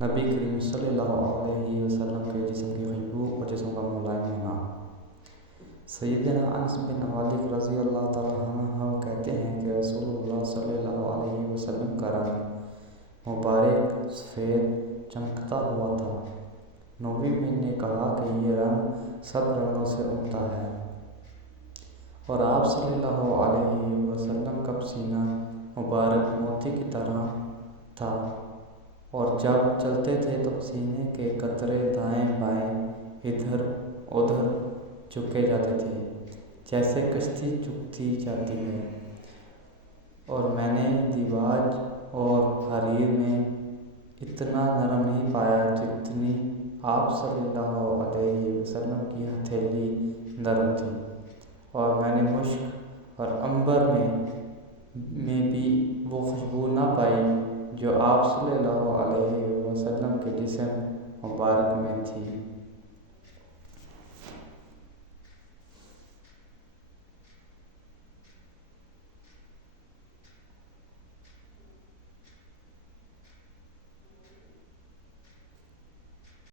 نبی کریم صلی اللہ علیہ وسلم کے جسم کی خوشبو اور جسم کا ملائم ہونا۔ سیدنا انس بن مالک رضی اللہ تعالیٰ عنہ کہتے ہیں کہ رسول اللہ صلی اللہ علیہ وسلم کا رنگ مبارک سفید چمکتا ہوا تھا۔ نبی نے کہا کہ یہ رنگ سب رنگوں سے عمدہ ہے، اور آپ صلی اللہ علیہ وسلم کا سینہ مبارک موتی کی طرح تھا، اور جب چلتے تھے تو پسینے کے قطرے دائیں بائیں ادھر ادھر چکے جاتے تھے جیسے کشتی چکتی جاتی ہے، اور میں نے دیباج اور حریر میں اتنا نرم نہیں پایا جتنی آپ صلی اللہ علیہ وسلم کی ہتھیلی نرم تھی، اور میں نے مشک اور عنبر میں بھی وہ خوشبو نہ پائی جو آپ صلی اللہ علیہ وسلم کے جسم مبارک